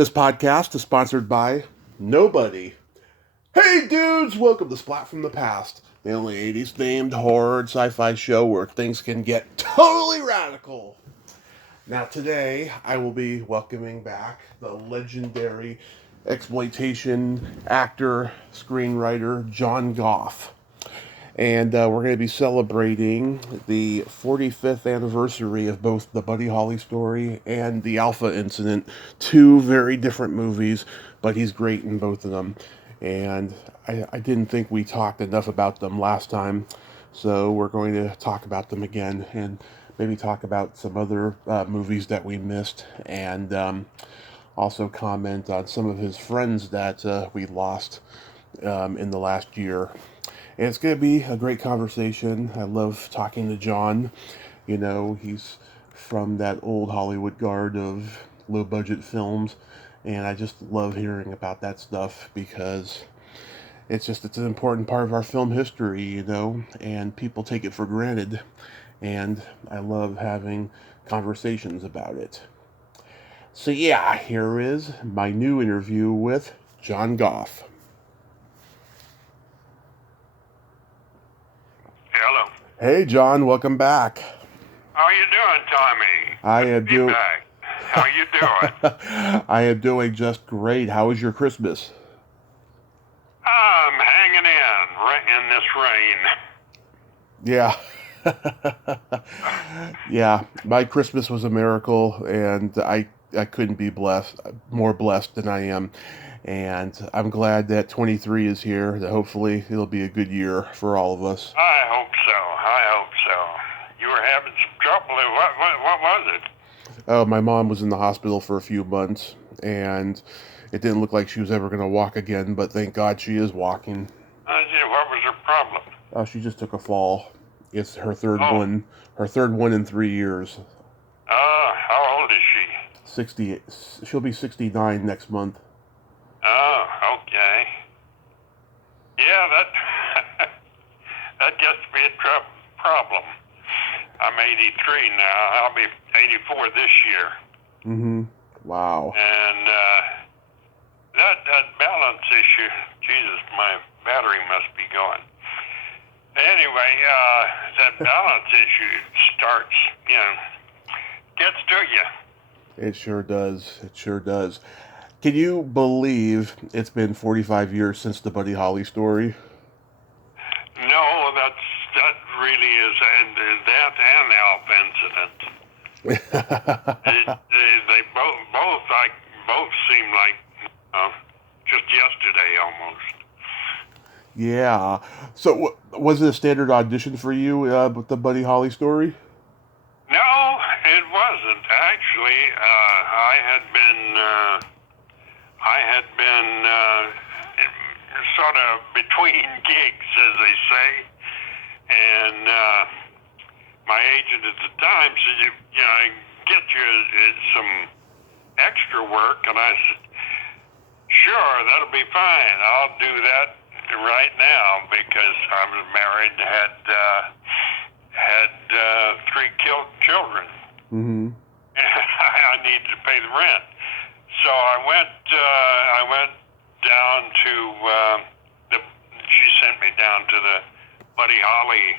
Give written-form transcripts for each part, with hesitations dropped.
This podcast is sponsored by nobody. Hey dudes, welcome to Splat from the Past, the only 80s themed horror and sci-fi show where things can get totally radical. Now today, I will be welcoming back the legendary exploitation actor, screenwriter, John Goff. And we're going to be celebrating the 45th anniversary of both the Buddy Holly story and the Alpha Incident. Two very different movies, but he's great in both of them. And I didn't think we talked enough about them last time, so we're going to talk about them again and maybe talk about some other movies that we missed, and also comment on some of his friends that we lost in the last year. And it's going to be a great conversation. I love talking to John. You know, he's from that old Hollywood guard of low-budget films, and I just love hearing about that stuff because it's an important part of our film history, you know, and people take it for granted, and I love having conversations about it. So yeah, here is my new interview with John Goff. Hello. Hey, John, welcome back. How you doing, Tommy? I am Be back. How you doing? I am doing just great. How was your Christmas? I'm hanging in this rain. Yeah. Yeah, my Christmas was a miracle, and I couldn't be more blessed than I am. And I'm glad that 23 is here, that hopefully it'll be a good year for all of us. I hope so. You were having some trouble. What was it? Oh, my mom was in the hospital for a few months, and it didn't look like she was ever going to walk again, but thank God she is walking. What was her problem? Oh, she just took a fall. It's her third one in 3 years. How old is she? 60. She'll be 69 next month. Oh, okay. Yeah, that gets to be a problem. I'm 83 now. I'll be 84 this year. Mm-hmm. Wow. And that balance issue, Jesus, my battery must be going. Anyway, that balance issue starts, gets to you. It sure does. It sure does. Can you believe it's been 45 years since the Buddy Holly story? No, that really is, and that and the Alpha incident. They both seem like just yesterday almost. Yeah. So was it a standard audition for you with the Buddy Holly story? No, it wasn't. Actually, I had been sort of between gigs, as they say, and my agent at the time said, get you some extra work, and I said, sure, that'll be fine. I'll do that right now because I was married, had 3 children. Mm-hmm. I needed to pay the rent, so I went down to she sent me down to the Buddy Holly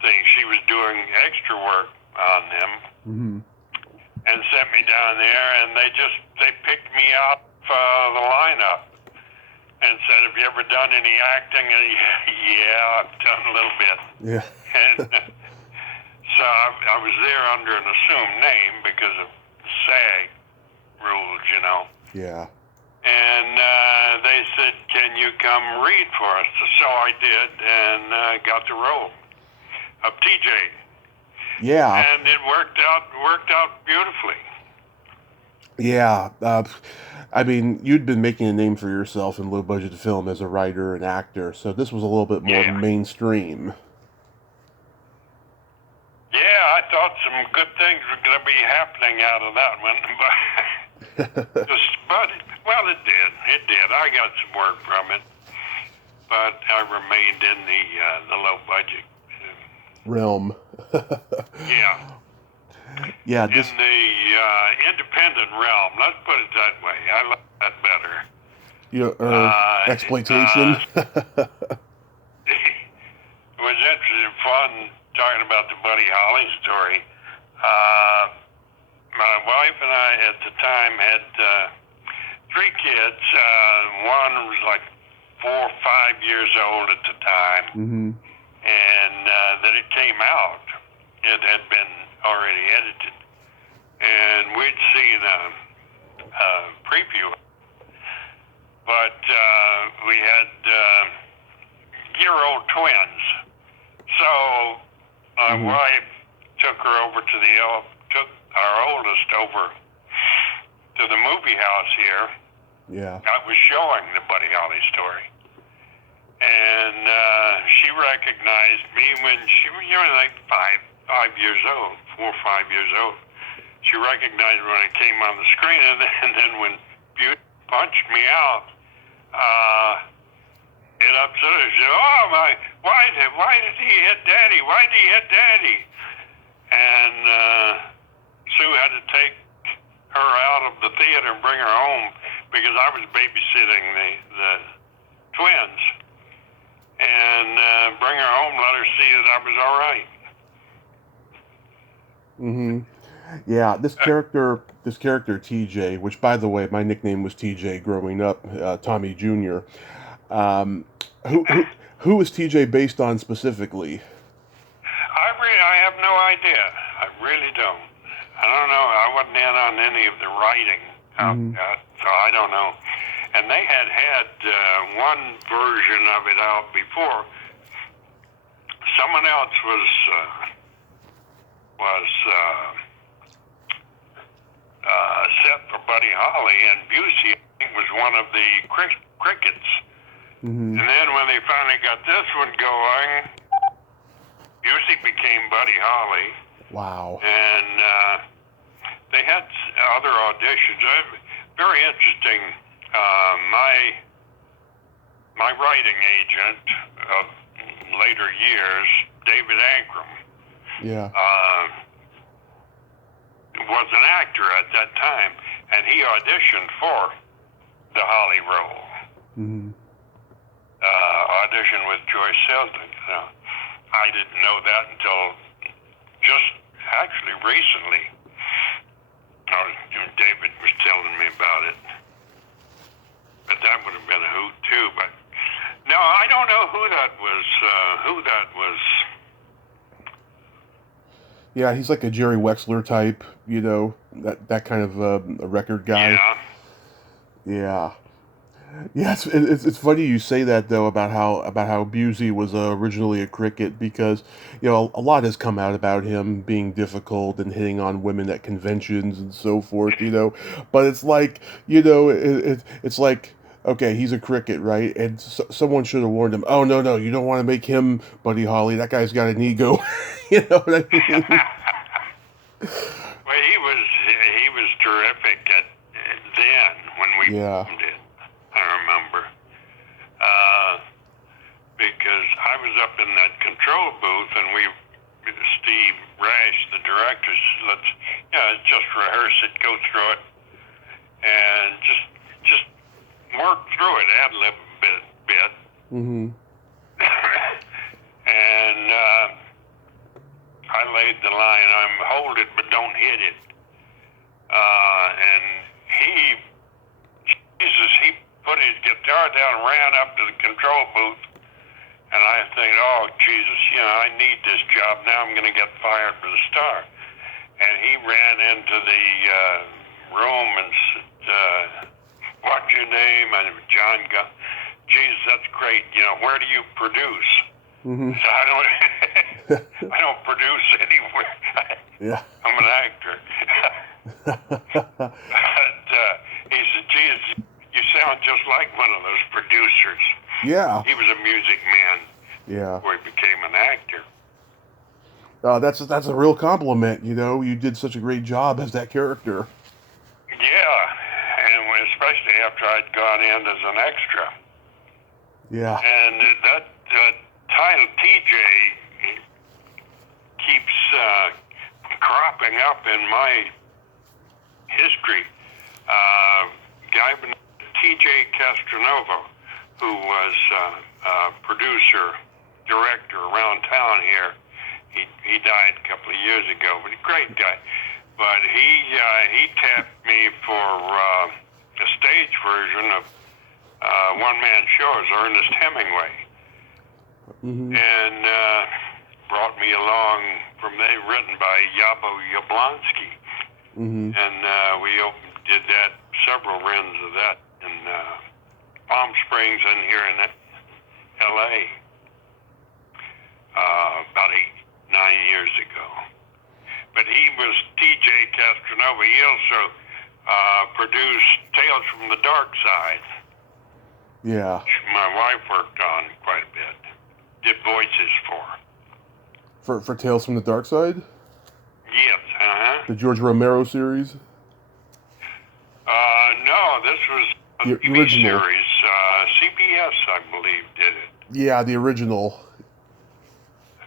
thing. She was doing extra work on them, and sent me down there, and they picked me out the lineup and said, have you ever done any acting? And yeah, I've done a little bit. Yeah. And so I was there under an assumed name because of SAG rules, Yeah. And they said, can you come read for us? So I did, and got the role of TJ. Yeah. And it worked out beautifully. Yeah. I mean, you'd been making a name for yourself in low-budget film as a writer and actor, so this was a little bit more mainstream. Yeah, I thought some good things were going to be happening out of that one, but it did. It did. I got some work from it, but I remained in the low budget realm. Yeah. Yeah, in the independent realm. Let's put it that way. I like that better. exploitation. It was interesting, fun talking about the Buddy Holly story. Uh, my wife and I at the time had three kids. One was like 4 or 5 years old at the time, Mm-hmm. and then it came out. It had been already edited, and we'd seen a preview. But we had year-old twins. So my wife took her over to took our oldest over to the movie house here. Yeah. I was showing the Buddy Holly story. And she recognized me when she was like 5 years old, 4 or 5 years old. She recognized when it came on the screen, and then when Beauty punched me out, it upset her. She said, "Oh my! Why did he hit Daddy? Why did he hit Daddy?" And Sue had to take her out of the theater and bring her home because I was babysitting the twins, and bring her home, let her see that I was all right. Mm-hmm. Yeah, this character TJ, which by the way, my nickname was TJ growing up, Tommy Jr. Um, who is TJ based on specifically? I have no idea. I really don't. I don't know. I wasn't in on any of the writing, so I don't know. And they had one version of it out before. Someone else was set for Buddy Holly, and Busey was one of the crickets. Mm-hmm. And then when they finally got this one going, Busey became Buddy Holly. Wow. And they had other auditions. Very interesting. My writing agent of later years, David Ankrum, Yeah. was an actor at that time, and he auditioned for the Holly role. Mm-hmm. Auditioned with Joyce Selden. I didn't know that until just actually recently. David was telling me about it. But that would have been a hoot too. But no, I don't know who that was. Yeah, he's like a Jerry Wexler type, that kind of a record guy. Yeah. Yeah, it's funny you say that though about how Busey was originally a cricket, because a lot has come out about him being difficult and hitting on women at conventions and so forth, but it's like it's like, okay, he's a cricket, right? And someone should have warned him. Oh no, you don't want to make him Buddy Holly. That guy's got an ego. You know what I mean? Well, he was terrific then when we filmed it. I remember, because I was up in that control booth, and Steve Rash, the director, said, let's just rehearse it, go through it, and just work through it, ad-lib bit. Mm-hmm. And I laid the line, hold it, but don't hit it. And he put his guitar down and ran up to the control booth, and I think, oh, Jesus, I need this job. Now I'm going to get fired for the Star. And he ran into the room and said, what's your name? And John Goff. Jesus, that's great. Where do you produce? Mm-hmm. So I don't produce anywhere. Yeah. I'm an actor. But he said, Jesus, you sound just like one of those producers. Yeah. He was a music man. Yeah. Before he became an actor. That's a real compliment. You did such a great job as that character. Yeah, and especially after I'd gone in as an extra. Yeah. And that title TJ keeps cropping up in my history. Guy named T.J. Castronova, who was producer, director around town here. He died a couple of years ago, but a great guy. But he tapped me for a stage version of one-man shows, Ernest Hemingway, and brought me along from there, written by Yabo Yablonsky, and we did that, several runs of that in Palm Springs and here in L.A. About 8-9 years ago. But he was T.J. Castronova. He also produced Tales from the Dark Side. Yeah. My wife worked on quite a bit. Did voices for. For Tales from the Dark Side? Yes, The George Romero series? No, this was a The TV original. series. CBS, I believe, did it. Yeah, the original.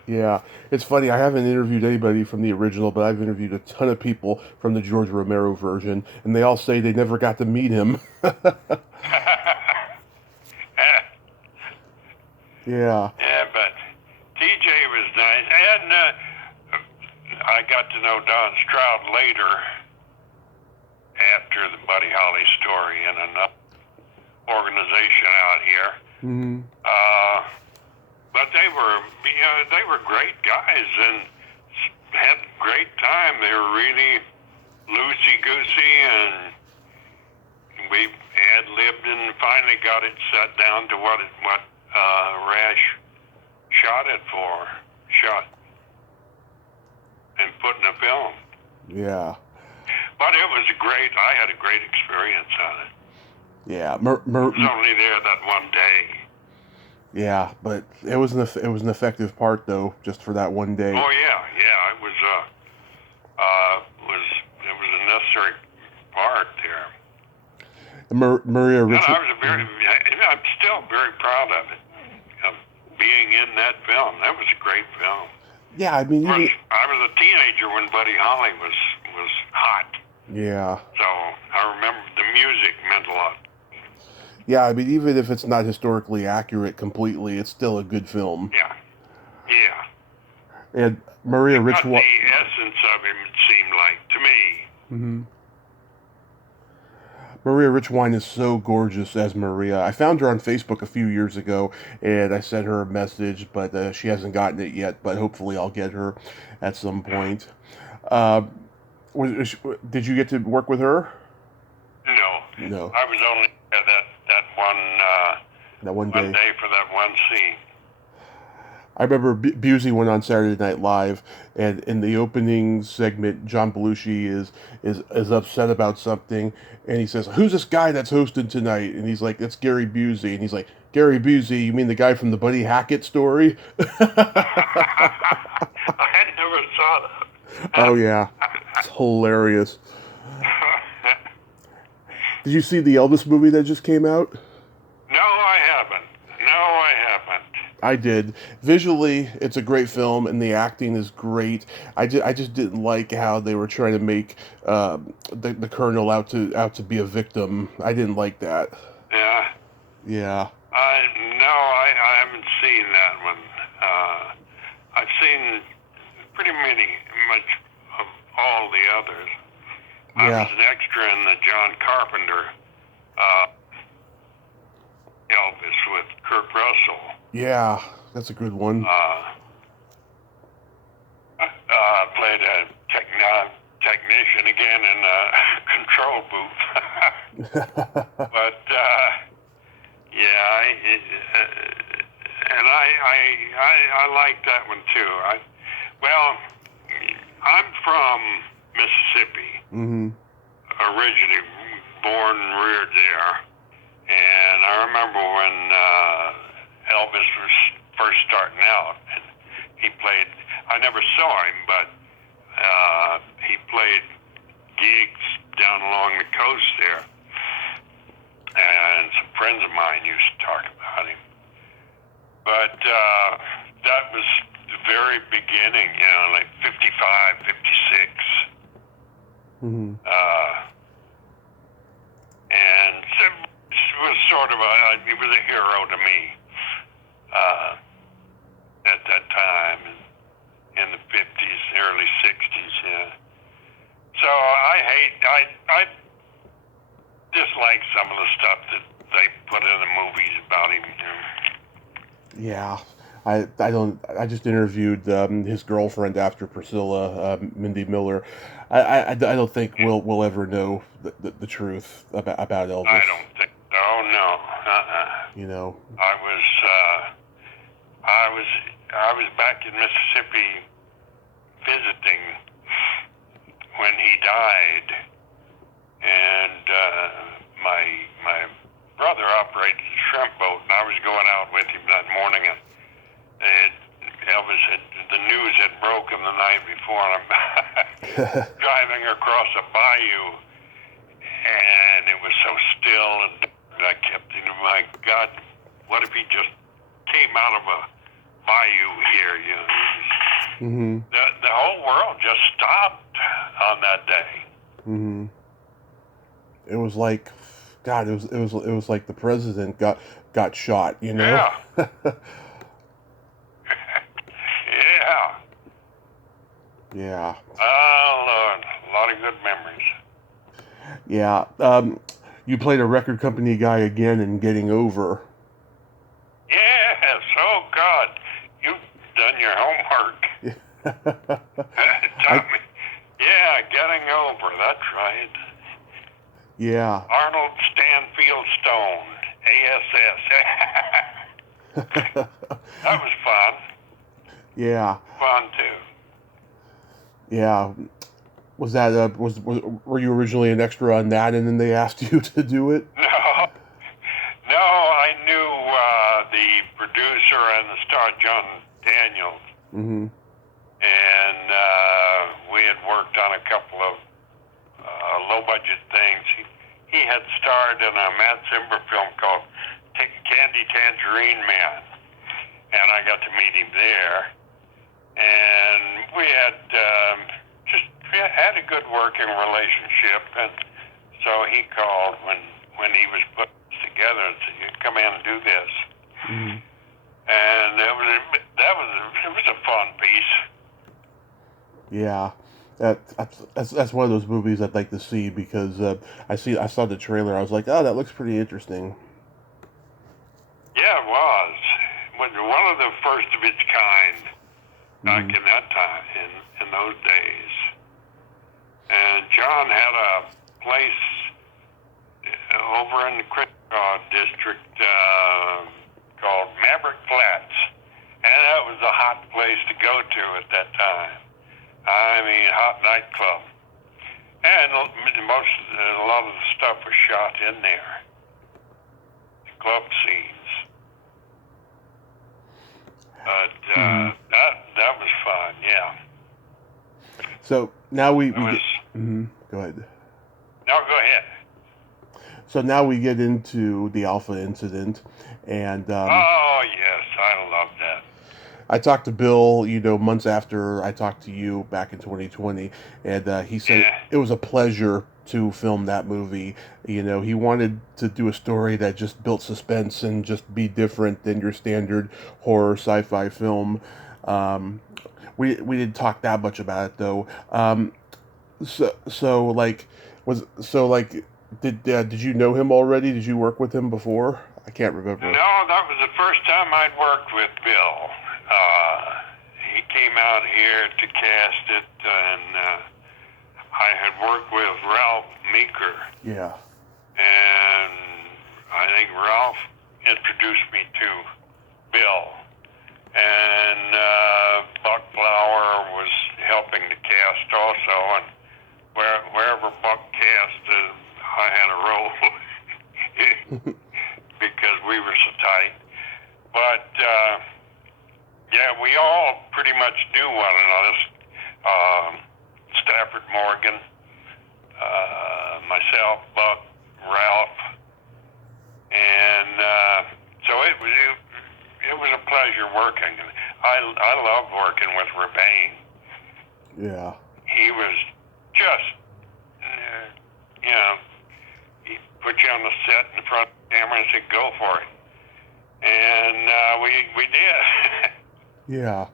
Yeah, it's funny. I haven't interviewed anybody from the original, but I've interviewed a ton of people from the George Romero version, and they all say they never got to meet him. Yeah. Yeah, but TJ was nice. And I got to know Don Stroud later after the Buddy Holly story in another organization out here. But they were great guys and had a great time. They were really loosey-goosey, and we ad-libbed and finally got it set down to what Rash shot and put in a film. Yeah. But it was I had a great experience on it. Yeah. I was only there that one day. Yeah, but it was an effective part though, just for that one day. Oh yeah, it was a necessary part there. Maria Richard. I'm still very proud of it, of being in that film. That was a great film. Yeah, I mean, I was a teenager when Buddy Holly was hot. Yeah. So I remember the music meant a lot. Yeah, I mean, even if it's not historically accurate completely, it's still a good film. Yeah. And Maria Rich. The essence of him, it seemed like to me. Maria Richwine is so gorgeous as Maria. I found her on Facebook a few years ago, and I sent her a message, but she hasn't gotten it yet. But hopefully, I'll get her at some point. Did you get to work with her? No. I was only at that one day for that one scene. I remember Busey went on Saturday Night Live, and in the opening segment, John Belushi is upset about something, and he says, "Who's this guy that's hosting tonight?" And he's like, "It's Gary Busey." And he's like, "Gary Busey? You mean the guy from the Buddy Hackett story?" I never saw that. Oh yeah, it's hilarious. Did you see the Elvis movie that just came out? No, I haven't. I did. Visually, it's a great film, and the acting is great. I just didn't like how they were trying to make the Colonel out to be a victim. I didn't like that. Yeah. Yeah. I haven't seen that one. I've seen pretty much of all the others. Yeah. I was an extra in the John Carpenter Elvis with Kurt Russell. Yeah, that's a good one. Played a technician again in a control booth. But I like that one too. I'm from Mississippi. Originally born and reared there, and I remember when Elvis was first starting out, and he played. I never saw him, but he played gigs down along the coast there, and some friends of mine used to talk about him. But that was the very beginning, like 55, 56. sort of he was a hero to me at that time in the 50s, early 60s. Yeah. So I dislike some of the stuff that they put in the movies about him. Yeah, I just interviewed his girlfriend after Priscilla, Mindy Miller. I don't think we'll ever know the truth about Elvis. I don't think. Oh no. You know. I was back in Mississippi visiting when he died, and my brother operated a shrimp boat, and I was going out with him that morning, and the news had broken the night before, and I'm driving across a bayou, and it was so still, and I kept thinking, my God, what if he just came out of a bayou here? You know, Mm-hmm. the whole world just stopped on that day. Mm-hmm. It was like, God, it was like the president got shot. You know. Yeah. Yeah. Yeah. Oh, Lord. A lot of good memories. Yeah. You played a record company guy again in Getting Over. Yes. Oh, God. You've done your homework. Tommy. Yeah, Getting Over. That's right. Yeah. Arnold Stanfield Stone. ASS. That was fun. Yeah. Fun, too. Yeah. Was that were you originally an extra on that, and then they asked you to do it? No, I knew the producer and the star, John Daniels, Mm-hmm. and we had worked on a couple of low-budget things. He had starred in a Matt Zimmer film called Candy Tangerine Man, and I got to meet him there, and we had a good working relationship, and so he called when he was putting this together and said, "You come in and do this." Mm-hmm. And it was a fun piece. Yeah, that's one of those movies I'd like to see, because I saw the trailer. I was like, oh, that looks pretty interesting. Yeah, it was. One of the first of its kind back in that time, in those days. And John had a place over in the Crittenden district called Maverick Flats, and that was a hot place to go to at that time. I mean, hot nightclub, and a lot of the stuff was shot in there. The club scenes, but that was fun. Yeah. So now we was, go ahead. No, go ahead. So now we get into the Alpha incident, and oh yes, I love that. I talked to Bill, months after I talked to you back in 2020, and he said it was a pleasure to film that movie. He wanted to do a story that just built suspense and just be different than your standard horror sci-fi film. We didn't talk that much about it though. Did you know him already? Did you work with him before? I can't remember. No, that was the first time I'd worked with Bill. He came out here to cast it, and I had worked with Ralph Meeker. Yeah. And I think Ralph introduced me to Bill. And Buck Flower was helping to cast also, and wherever Buck cast, I had a role because we were so tight. But yeah, we all pretty much knew one another. Stafford Morgan, myself, Buck, Ralph, and so it was a pleasure working. I love working with Rebane. Yeah. He was just, he put you on the set in front of the camera and said, go for it. And we did. Yeah.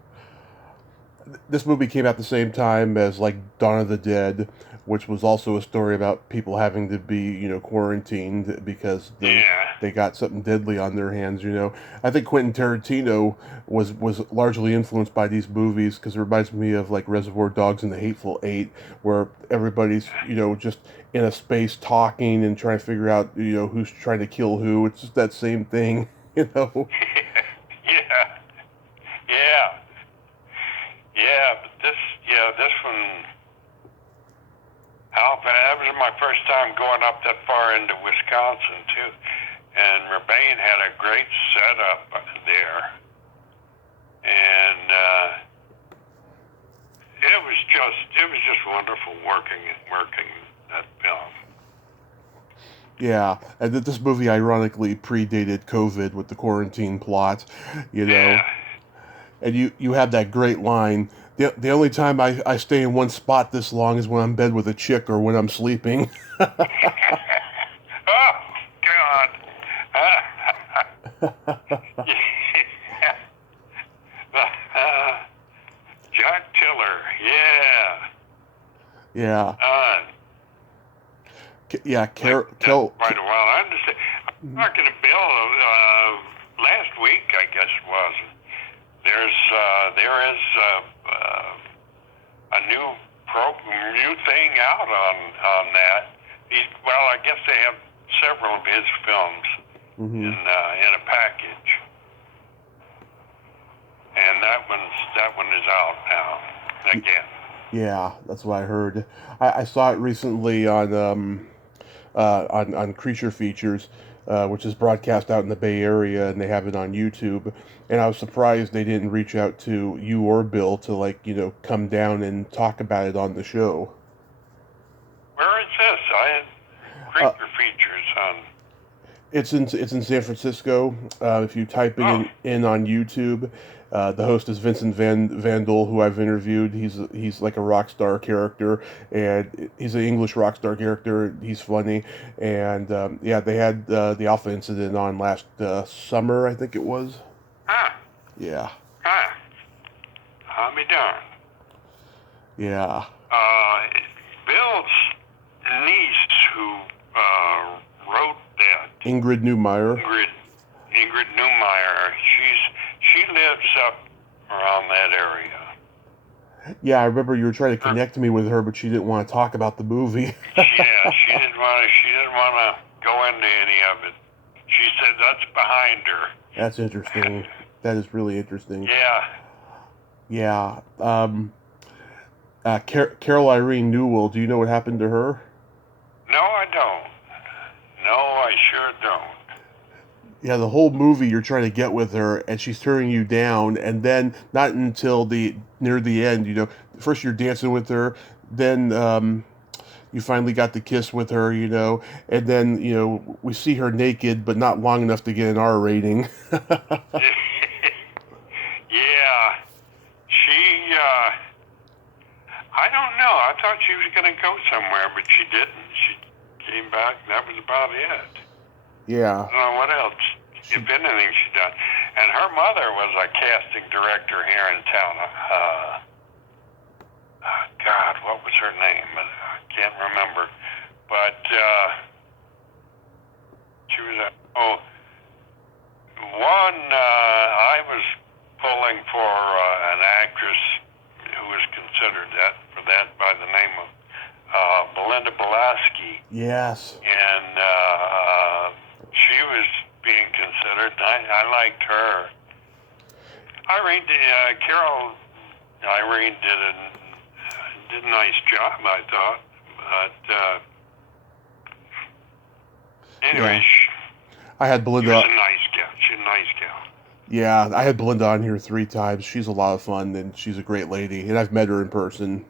This movie came out the same time as like Dawn of the Dead, which was also a story about people having to be, quarantined because they got something deadly on their hands. I think Quentin Tarantino was largely influenced by these movies because it reminds me of like Reservoir Dogs and The Hateful Eight, where everybody's just in a space talking and trying to figure out who's trying to kill who. It's just that same thing. Yeah. But this one, that was my first time going up that far into Wisconsin too, and Rebane had a great setup there, and it was just wonderful working that film. Yeah, and that this movie ironically predated COVID with the quarantine plot, Yeah. And you have that great line. The only time I stay in one spot this long is when I'm in bed with a chick or when I'm sleeping. Oh, God. Jack Tiller, yeah. Yeah. Quite a while. I understand. I'm talking to Bill last week, I guess it was. There is a new thing out on that. I guess they have several of his films in a package, and that one is out now again. Yeah, that's what I heard. I saw it recently on Creature Features, which is broadcast out in the Bay Area, and they have it on YouTube. And I was surprised they didn't reach out to you or Bill to come down and talk about it on the show. Where is this? Creature Features on. It's in San Francisco. If you type it in on YouTube, the host is Vincent Vandal, who I've interviewed. He's like a rock star character, and he's an English rock star character. He's funny, and they had the Alpha Incident on last summer, I think it was. Yeah. I'll be darned. Yeah. Bill's niece, who wrote that. Ingrid Newmeyer. Ingrid Newmeyer. She lives up around that area. Yeah, I remember you were trying to connect me with her, but she didn't want to talk about the movie. Yeah, she didn't want to go into any of it. She said that's behind her. That's interesting. That is really interesting. Yeah. Yeah. Carol Irene Newell, do you know what happened to her? No, I don't. No, I sure don't. Yeah, the whole movie you're trying to get with her, and she's turning you down, and then not until near the end, first you're dancing with her, then you finally got the kiss with her, and then, we see her naked, but not long enough to get an R rating. Yeah. I don't know. I thought she was going to go somewhere, but she didn't. She came back, and that was about it. Yeah. I don't know what else, if anything, she done. And her mother was a casting director here in town. God, what was her name? I can't remember. But she was I was pulling for an actress who was considered for that by the name of Belinda Belaski. Yes. And she was being considered. I liked her. Carol Irene did a nice job, I thought. But anyway, I had Belinda. She was a nice gal. She's a nice gal. Yeah, I had Belinda on here 3 times. She's a lot of fun, and she's a great lady. And I've met her in person.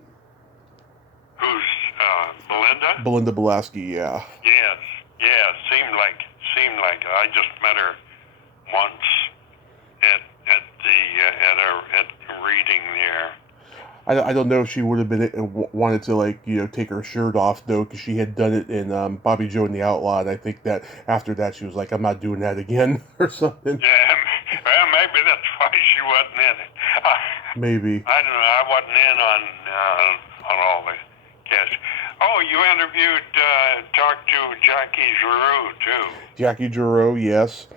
Who's Belinda? Belinda Belaski, yeah. Yes, yeah. Seemed like it. I just met her once at the reading there. I don't know if she would have been wanted to like take her shirt off though, because she had done it in Bobby Joe and the Outlaw, and I think that after that she was like, I'm not doing that again or something. Yeah, well, maybe that's why she wasn't in it. Maybe. I don't know. I wasn't in on all the cast. Oh, you talked to Jackie Giroux too. Jackie Giroux, yes.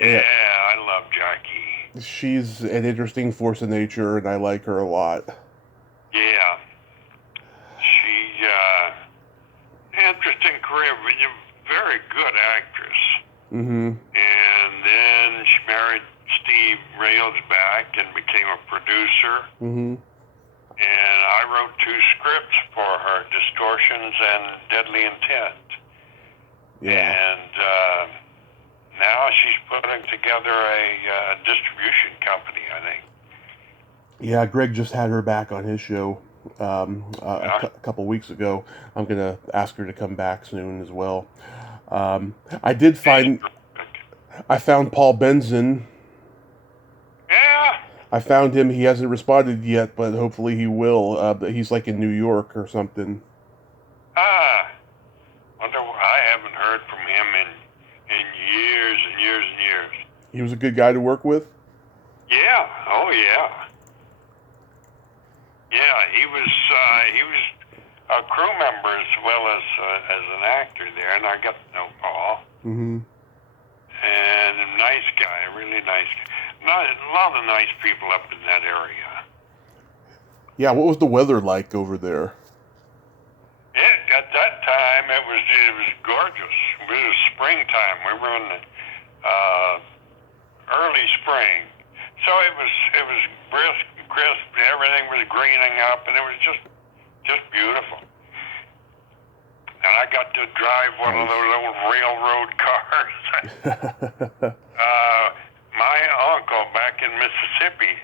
Yeah, I love Jackie. She's an interesting force of nature, and I like her a lot. Yeah, she interesting career, very good actress. Mm-hmm. And then she married Steve Railsback and became a producer. Mm-hmm. And I wrote 2 scripts for her, Distortions and Deadly Intent. Yeah. And now she's putting together a distribution company, I think. Yeah, Greg just had her back on his show a couple weeks ago. I'm going to ask her to come back soon as well. I found Paul Benson. Yeah. I found him. He hasn't responded yet, but hopefully he will. But he's like in New York or something. I haven't heard from him in years and years and years. He was a good guy to work with? Yeah. Oh, yeah. Yeah, he was a crew member as well as an actor there, and I got to know Paul. Mm-hmm. And a nice guy, a really nice guy. A lot of nice people up in that area. Yeah, what was the weather like over there? At that time, it was gorgeous. It was springtime. We were in the early spring, so it was brisk, crisp. Everything was greening up, and it was just beautiful. And I got to drive one of those old railroad cars. My uncle back in Mississippi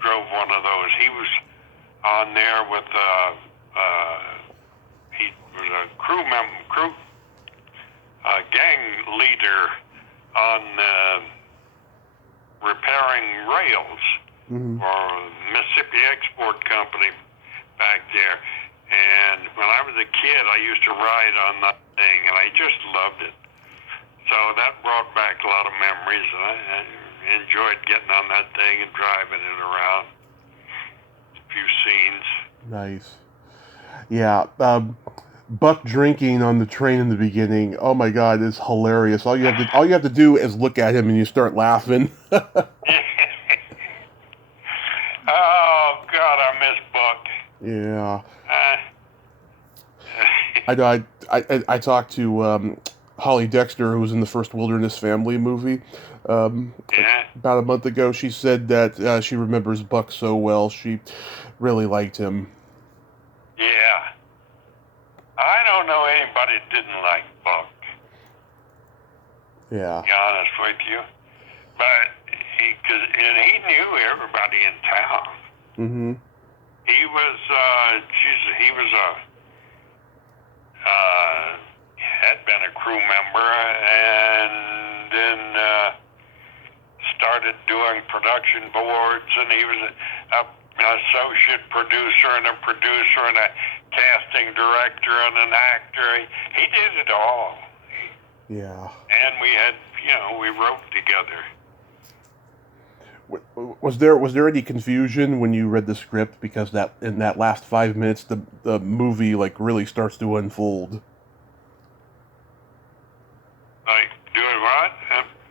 drove one of those. He was on there with he was a gang leader on repairing rails for Mississippi Export Company back there. And when I was a kid, I used to ride on that thing, and I just loved it. So that brought back a lot of memories, and I enjoyed getting on that thing and driving it around. A few scenes. Nice. Yeah, Buck drinking on the train in the beginning. Oh my God, it's hilarious. All you have to do is look at him and you start laughing. Oh God, I miss Buck. Yeah. I talked to Holly Dexter, who was in the first Wilderness Family movie. About a month ago, she said that she remembers Buck so well. She really liked him. Yeah. I don't know anybody that didn't like Buck. Yeah. To be honest with you. But he knew everybody in town. Mm-hmm. He was had been a crew member and then started doing production boards, and he was an associate producer and a producer and a casting director and an actor. He did it all. Yeah. And we wrote together. Was there any confusion when you read the script, because that in that last 5 minutes the movie like really starts to unfold? Like doing what?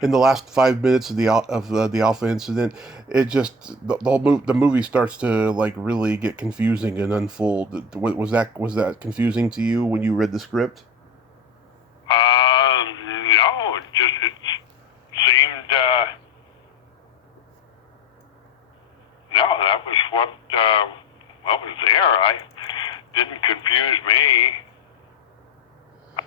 In the last 5 minutes of the Alpha incident, it just the movie starts to like really get confusing and unfold. Was that confusing to you when you read the script? No, it seemed. No, that was what was there. I didn't confuse me. I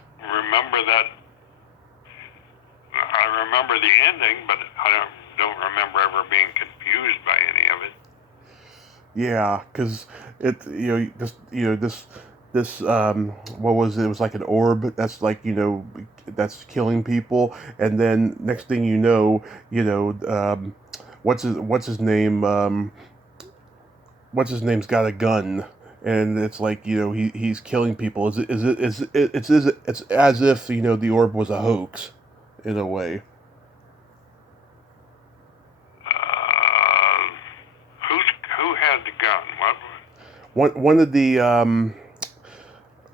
remember the ending, but I don't remember ever being confused by any of it. Yeah, because this what was it? It was like an orb that's like that's killing people, and then next thing what's his name? What's his name's got a gun, and it's like, he's killing people. It's as if, the orb was a hoax, in a way. Who had the gun? One of the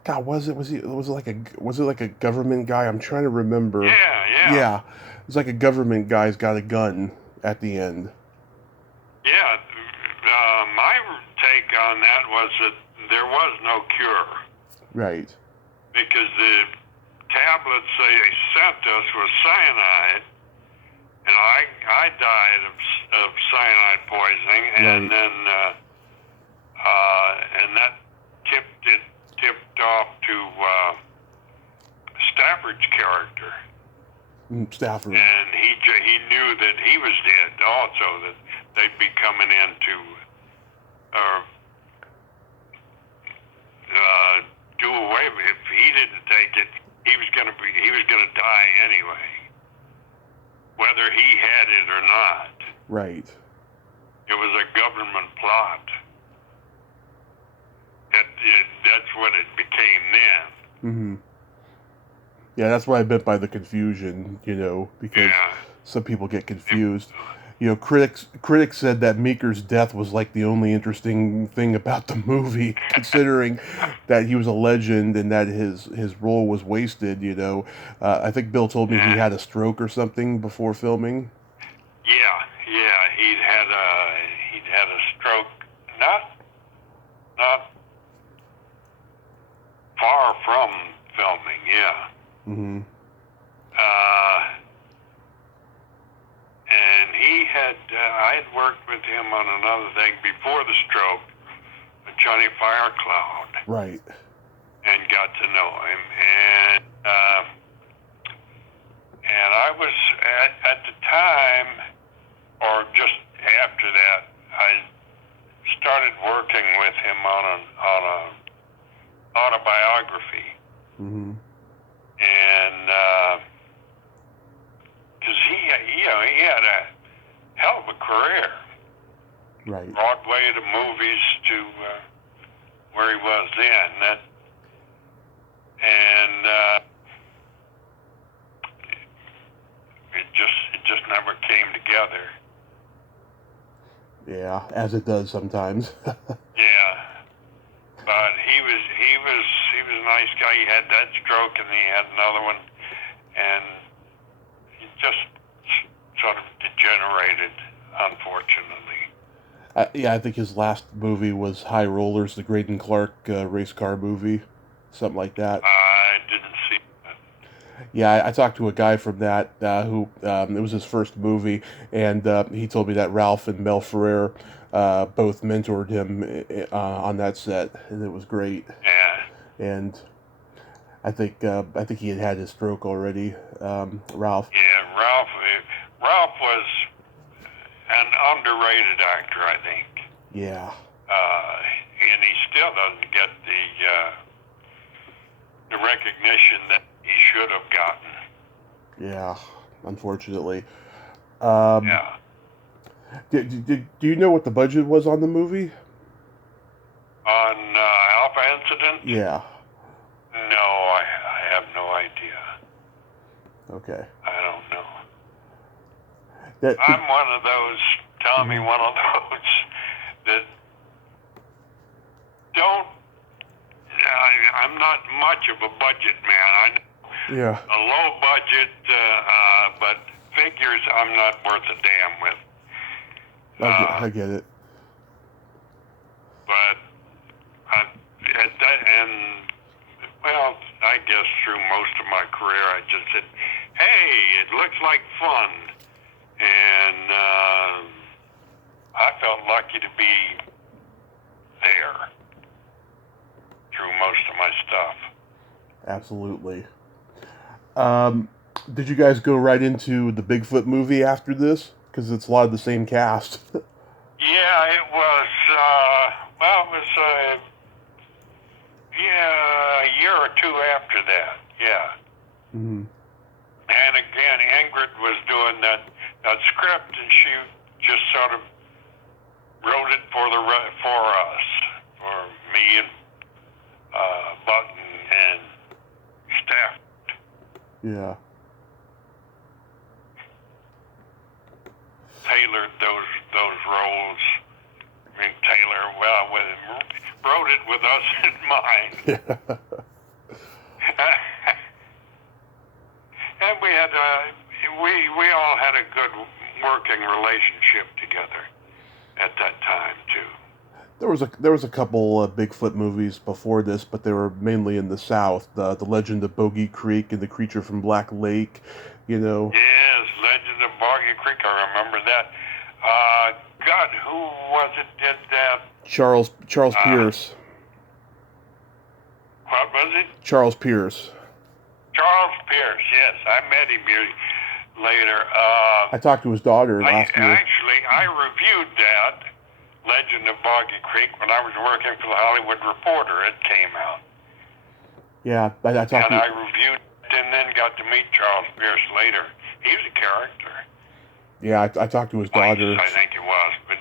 God, was it like a government guy? I'm trying to remember. Yeah, it's like a government guy's got a gun at the end. Yeah, my take on that was that there was no cure. Right. Because the tablets they sent us was cyanide, and I died of cyanide poisoning, and then and that tipped off to Stafford's character. Stafford. And he knew that he was dead also, that they'd be coming in to do away with it. If he didn't take it, he was gonna die anyway, whether he had it or not. Right. It was a government plot. That's what it became then. Mm-hmm. Yeah, that's what I meant by the confusion, because some people get confused. Critics said that Meeker's death was like the only interesting thing about the movie, considering that he was a legend and that his role was wasted. I think Bill told me he had a stroke or something before filming. Yeah, he'd had a stroke, not far from filming. Yeah. Mm-hmm. And I had worked with him on another thing before the stroke, Johnny Firecloud. Right. And got to know him. And I was, at the time, or just after that, I started working with him on an autobiography. Mm-hmm. And because he had a hell of a career. Right. Broadway to movies to where he was then. It just never came together. Yeah, as it does sometimes. Yeah. But he was a nice guy. He had that stroke and he had another one, and he just sort of degenerated, unfortunately. I think his last movie was High Rollers, the Graydon Clark race car movie, something like that. I didn't see that. Yeah, I talked to a guy from that who it was his first movie, and he told me that Ralph and Mel Ferrer both mentored him on that set, and it was great. Yeah. And I think he had his stroke already, Ralph. Yeah, Ralph was an underrated actor, I think. Yeah. And he still doesn't get the recognition that he should have gotten. Yeah, unfortunately. Yeah. Do you know what the budget was on the movie? On Alpha Incident? Yeah. No, I have no idea. Okay. I don't know. I'm one of those, Tommy, one of those that don't. I'm not much of a budget man. I know Yeah. a low budget, but figures I'm not worth a damn with. I get it. But I guess through most of my career, I just said, "Hey, it looks like fun," and I felt lucky to be there through most of my stuff. Absolutely. Did you guys go right into the Bigfoot movie after this? Because it's a lot of the same cast. Yeah, it was. A year or two after that. Yeah. Mm-hmm. And again, Ingrid was doing that script, and just sort of wrote it for us, for me and Button and staff. Yeah. Tailored those roles. I mean, Taylor, wrote it with us in mind. And we had we all had a good working relationship together at that time too. There was a couple Bigfoot movies before this, but they were mainly in the South. The Legend of Bogey Creek and The Creature from Black Lake, you know. Yes, Legend of Boggy Creek. I remember that. God, who was it did that? Charles Pierce. What was it? Charles Pierce. Charles Pierce. Yes, I met him later. I talked to his daughter last year. Actually, I reviewed that Legend of Boggy Creek when I was working for the Hollywood Reporter. It came out. Yeah, I talked and I reviewed it and then got to meet Charles Pierce later. He was a character. Yeah, I talked to his daughter. I think he was, but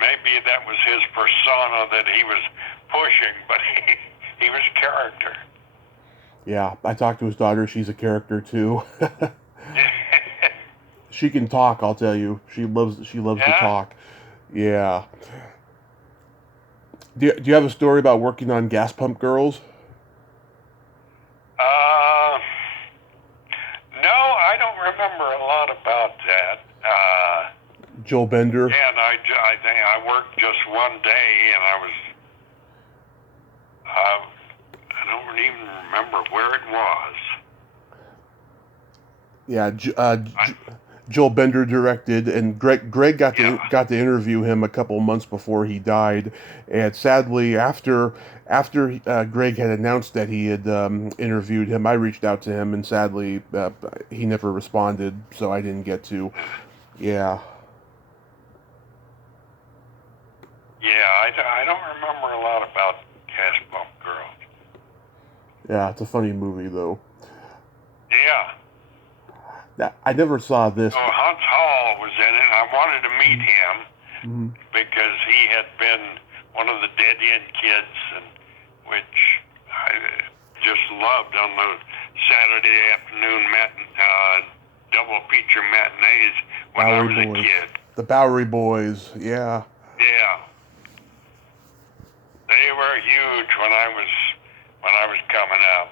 maybe that was his persona that he was pushing, but he was a character. Yeah, I talked to his daughter. She's a character too. She can talk, I'll tell you. She loves to talk. Yeah. Do you have a story about working on Gas Pump Girls? No, I don't remember a lot about that. Joel Bender? Yeah, and I think I worked just one day, and I don't even remember where it was. Yeah, Joel Bender directed, and Greg got to interview him a couple months before he died, and sadly, after Greg had announced that he had interviewed him, I reached out to him, and sadly, he never responded, so I didn't get to. Yeah. Yeah, I don't remember a lot about Gas Pump Girls. Yeah, it's a funny movie, though. Yeah. I never saw this. So Hunt Hall was in it. I wanted to meet him because he had been one of the dead-end kids, which I just loved on the Saturday afternoon double feature matinees when I was a kid. The Bowery Boys, yeah. Yeah. They were huge when I was coming up.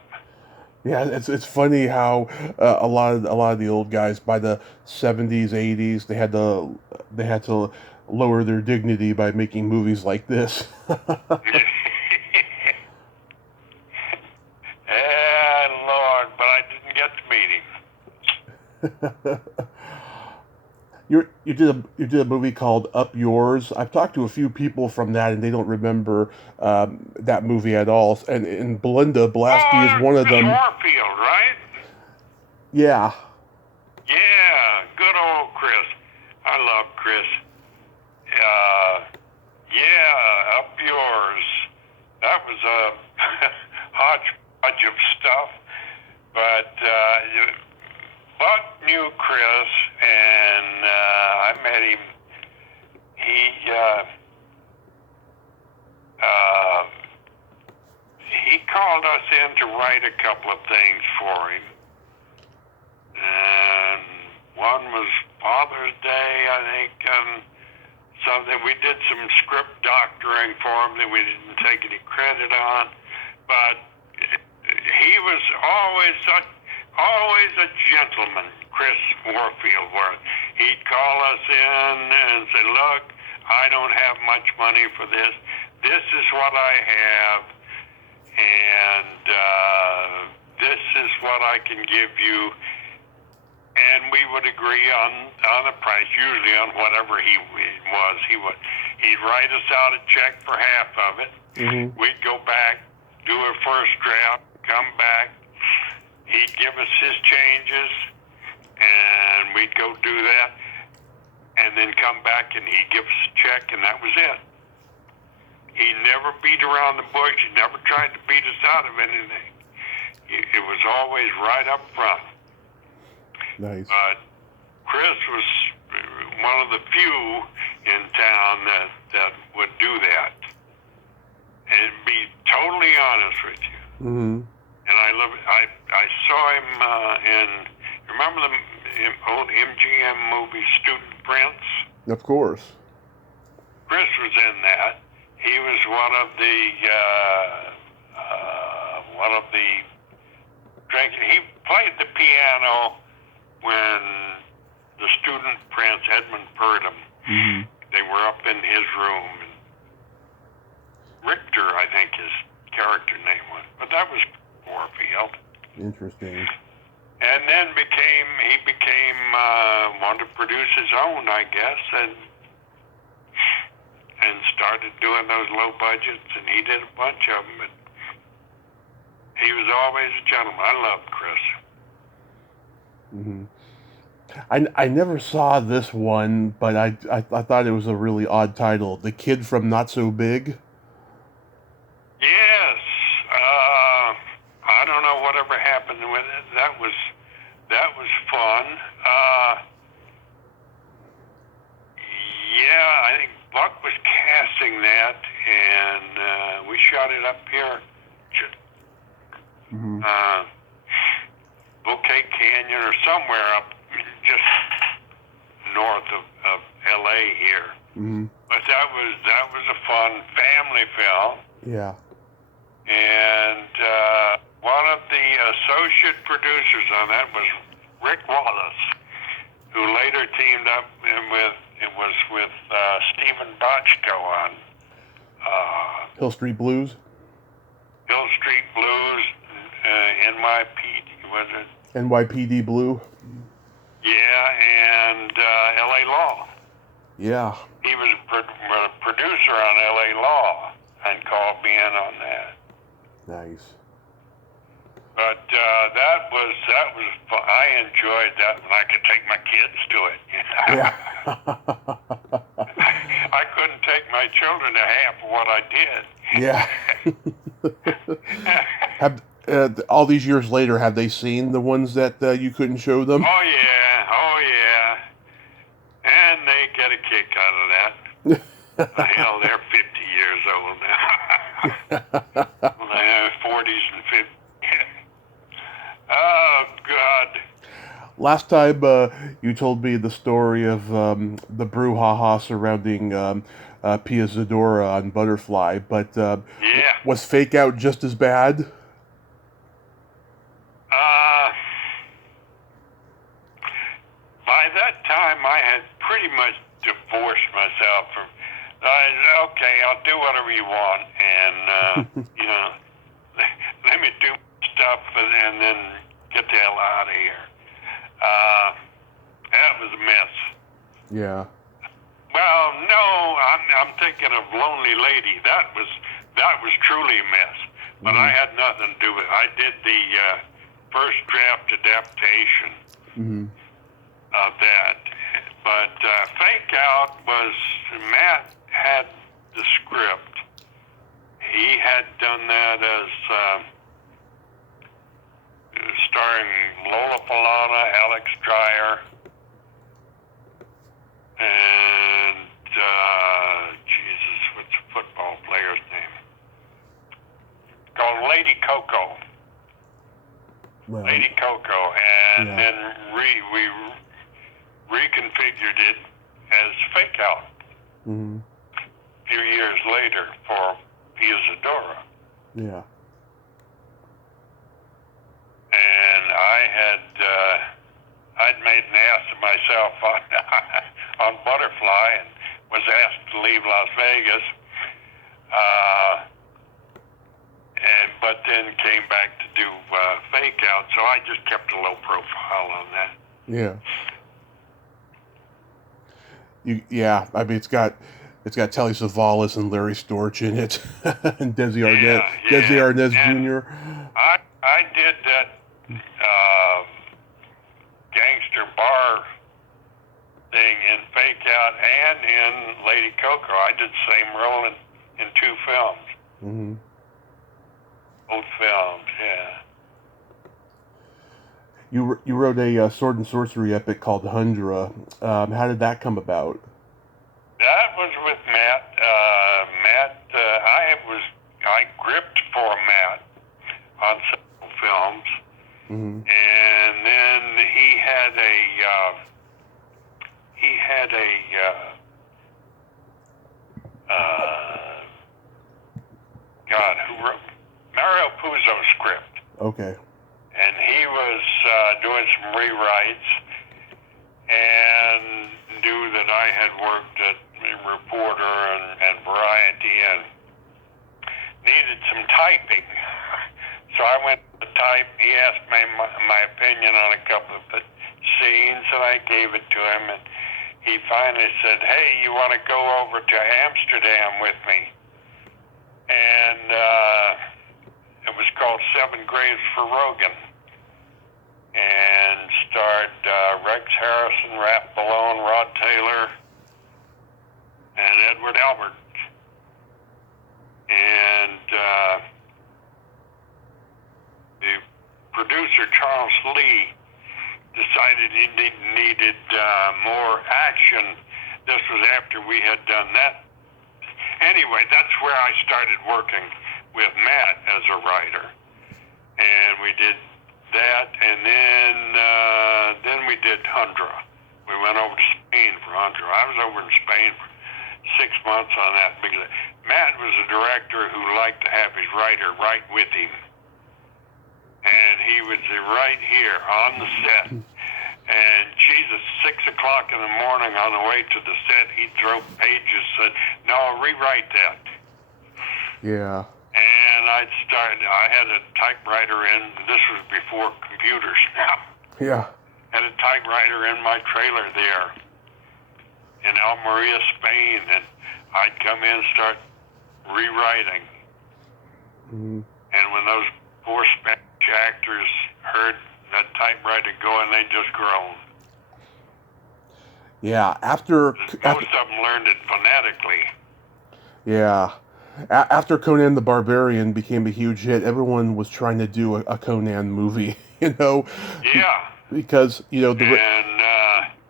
Yeah, it's funny how a lot of the old guys by the 70s, 80s, they had to lower their dignity by making movies like this. Lord, but I didn't get to meet him. You did a movie called Up Yours. I've talked to a few people from that, and they don't remember that movie at all. And Belinda Blasky is one of them. Warfield, right? Yeah. Yeah, good old Chris. I love Chris. Yeah, Up Yours. That was a hodgepodge of stuff, but Buck knew Chris, and I met him. He called us in to write a couple of things for him, and one was Father's Day, I think, and something. We did some script doctoring for him that we didn't take any credit on, but he was always a gentleman, Chris Warfield was. He'd call us in and say, look, I don't have much money for this. This is what I have, and this is what I can give you. And we would agree on the price, usually on whatever he was. He'd write us out a check for half of it. Mm-hmm. We'd go back, do a first draft, come back. He'd give us his changes, and we'd go do that, and then come back, and he'd give us a check, and that was it. He never beat around the bush. He never tried to beat us out of anything. It was always right up front. Nice. But Chris was one of the few in town that would do that. And be totally honest with you. Mm-hmm. And I saw him in, remember the old MGM movie Student Prince? Of course. Chris was in that. He was one of the he played the piano when the Student Prince, Edmund Purdom, Mm-hmm. they were up in his room. And Richter, I think his character name was, but that was Warfield. Interesting. And then he became wanted to produce his own, I guess, and started doing those low budgets, and he did a bunch of them. But he was always a gentleman. I loved Chris. Mm-hmm. I never saw this one, but I thought it was a really odd title. The Kid from Not So Big. Yes. I don't know whatever happened with it. That was fun. Yeah, I think Buck was casting that, and we shot it up here. Mm-hmm. Bouquet Canyon or somewhere up just north of LA here. Mm-hmm. But that was a fun family film. Yeah. And one of the associate producers on that was Rick Wallace, who later teamed up with Stephen Bochco on Hill Street Blues. Hill Street Blues, NYPD, was it? NYPD Blue. Yeah, and LA Law. Yeah. He was a producer on LA Law and called me in on that. Nice. But that was fun. I enjoyed that when I could take my kids to it. Yeah. I couldn't take my children to half of what I did. Yeah. Have all these years later, have they seen the ones that you couldn't show them? Oh yeah, and they get a kick out of that. Hell, they're 50 years old now. They're 40s and 50s. Oh God. Last time you told me the story of the brouhaha surrounding Pia Zadora on Butterfly, but Yeah. was Fake Out just as bad? By that time, I had pretty much divorced myself from. Okay, I'll do whatever you want, and let me do stuff, and then get the hell out of here. That was a mess. Yeah. Well, no, I'm thinking of Lonely Lady. That was truly a mess. But I had nothing to do with it. I did the first draft adaptation of that. But Fake Out was, Matt had the script. He had done that as starring Lola Falana, Alex Dreyer, and Jesus, what's the football player's name? Called Lady Coco. Well, Lady Coco, and then we reconfigured it as Fake Out Mm-hmm. a few years later for Pia Zadora. Yeah. And I'd made an ass of myself on Butterfly and was asked to leave Las Vegas. But then came back to do Fake Out, so I just kept a low profile on that. Yeah. I mean, it's got Telly Savalas and Larry Storch in it, and Desi Arnaz Jr. I did that gangster bar thing in Fake Out and in Lady Coco. I did the same role in two films. Mm-hmm. Both films, yeah. You wrote a sword and sorcery epic called Hundra. How did that come about? That was with Matt. I gripped for Matt on several films, Mm-hmm. and then he had God, who wrote Mario Puzo's script, Okay. and he was doing some rewrites, and knew that I had worked at Reporter and Variety and needed some typing. So I went to type. He asked me my opinion on a couple of the scenes, and I gave it to him. And he finally said, "Hey, you want to go over to Amsterdam with me?" And it was called Seven Graves for Rogan, and starred Rex Harrison, Raph Ballone, Rod Taylor, and Edward Albert. And the producer, Charles Lee, decided he needed more action. This was after we had done that. Anyway, that's where I started working with Matt as a writer. And we did that, and then we did Hundra. We went over to Spain for Hundra. I was over in Spain for 6 months on that because Matt was a director who liked to have his writer right with him. And he was right here on the set. And Jesus, 6 o'clock in the morning on the way to the set, he'd throw pages, said, "No, rewrite that." Yeah. And I had a typewriter in, this was before computers now. Yeah. Had a typewriter in my trailer there in Almeria, Spain, and I'd come in and start rewriting. Mm-hmm. And when those poor Spanish actors heard that typewriter going, they just groaned. Yeah. After Most of them learned it phonetically. Yeah. After Conan the Barbarian became a huge hit, everyone was trying to do a Conan movie, you know? Yeah. Because, you know, And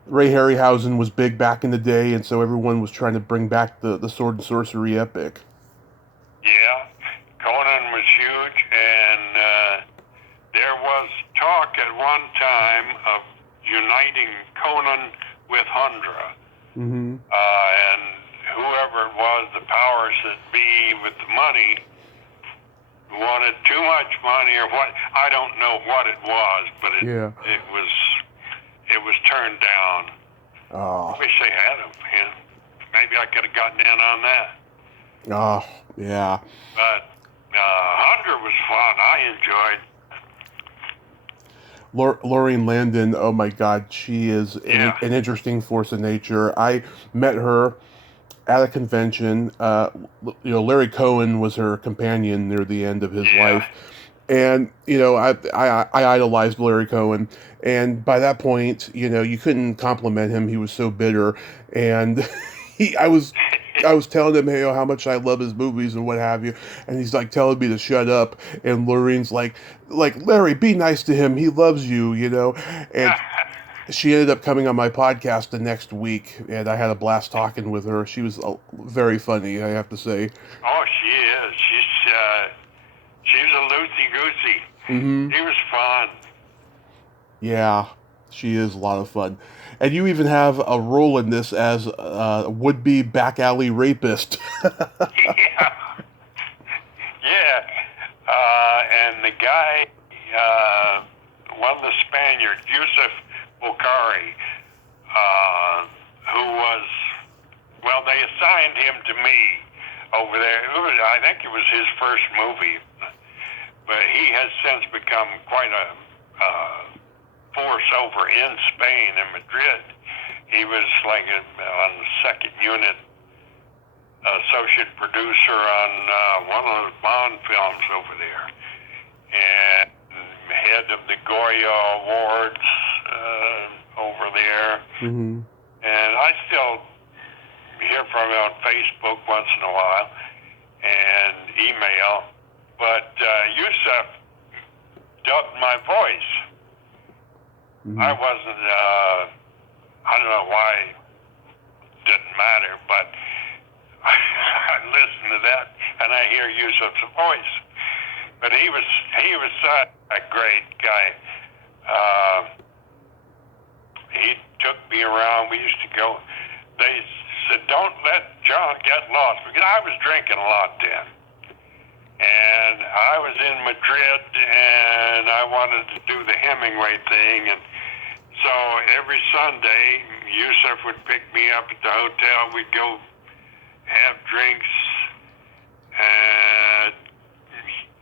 Ray Harryhausen was big back in the day, and so everyone was trying to bring back the sword and sorcery epic. yeah, Conan was huge, and there was talk at one time of uniting Conan with Hundra. Mm-hmm. And whoever it was, the powers that be with the money, wanted too much money or what, I don't know what it was, but it was turned down. Oh. I wish they had him. Yeah. Maybe I could have gotten in on that. Oh, yeah. But Hundra was fun. I enjoyed. Lorraine Landon, oh my God, she is an interesting force of nature. I met her at a convention. You know, Larry Cohen was her companion near the end of his life. And, you know, I idolized Larry Cohen. And by that point, you know, you couldn't compliment him. He was so bitter. And I was telling him, hey, how much I love his movies and what have you. And he's like telling me to shut up. And Lorraine's like, Larry, be nice to him. He loves you, you know. And she ended up coming on my podcast the next week. And I had a blast talking with her. She was very funny, I have to say. Oh, she is. She's a loosey-goosey. Mm-hmm. She was fun. Yeah, she is a lot of fun. And you even have a role in this as a would-be back alley rapist. Yeah. And the guy, one of the Spaniards, Yusuf Bukhari, who was, well, they assigned him to me over there. I think it was his first movie, but he has since become quite a force over in Spain and Madrid. He was like on the second unit associate producer on one of the Bond films over there, and head of the Goya Awards over there. Mm-hmm. And I still hear from him on Facebook once in a while and email. But Yusuf dubbed my voice I wasn't, I don't know why it didn't matter, but I listened to that and I hear Yusuf's voice. But he was such a great guy. He took me around. We used to go. They said, "Don't let John get lost," because I was drinking a lot then. And I was in Madrid, and I wanted to do the Hemingway thing. And so every Sunday, Yusuf would pick me up at the hotel. We'd go have drinks at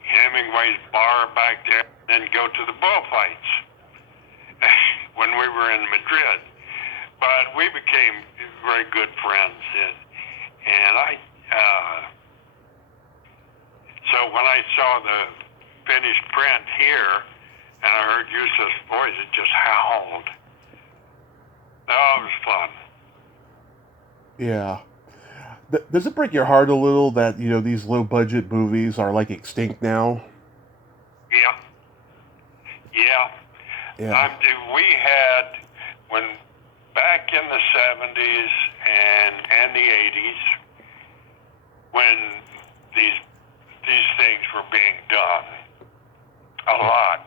Hemingway's bar back there, and then go to the bullfights when we were in Madrid. But we became very good friends. And so when I saw the finished print here, and I heard Yusuf's voice, it just howled. Oh, it was fun. Yeah. Does it break your heart a little that, these low-budget movies are, like, extinct now? Yeah. Yeah. We had, back in the 70s and the 80s, when these things were being done a lot.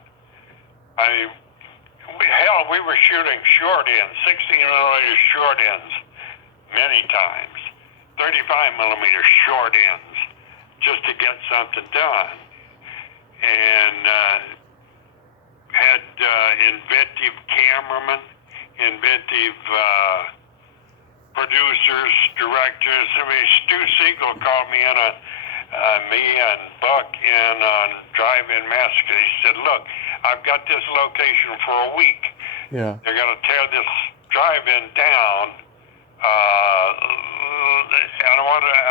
We were shooting short ends, 16mm short ends many times, 35mm short ends, just to get something done. And had inventive cameramen, inventive producers, directors. I mean, Stu Siegel called me in on me and Buck in on Drive-In Massacre. He said, "Look, I've got this location for a week. Yeah. They're going to tear this drive-in down.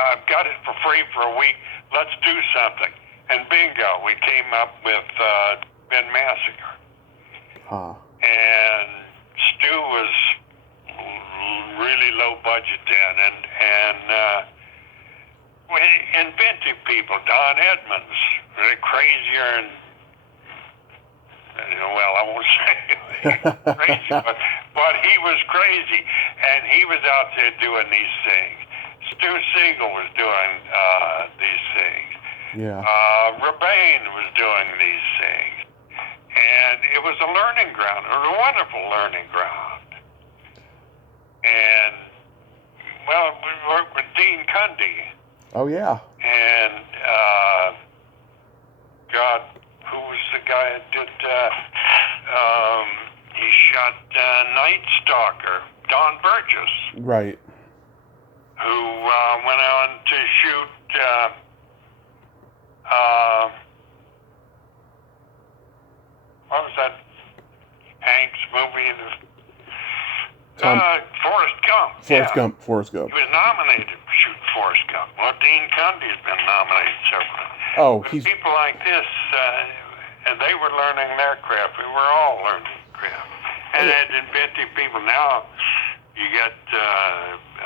I've got it for free for a week. Let's do something." And bingo, we came up with Drive-In Massacre. And Stu was really low budget then, and inventive people. Don Edmonds, really crazier and well, I won't say crazy, but he was crazy, and he was out there doing these things. Stu Siegel was doing these things. Yeah. Rebane was doing these things, and it was a learning ground, a wonderful learning ground. And well, we worked with Dean Cundy. Oh yeah. And God, who was the guy that did? He shot Night Stalker, Don Burgess. Right. Who went on to shoot what was that Hanks movie? Forrest Gump. Forrest Gump. He was nominated to shoot Forrest Gump. Well, Dean Cundy's been nominated several times. Oh, but people like this, and they were learning their craft. We were all learning craft. And had inventive people. Now you get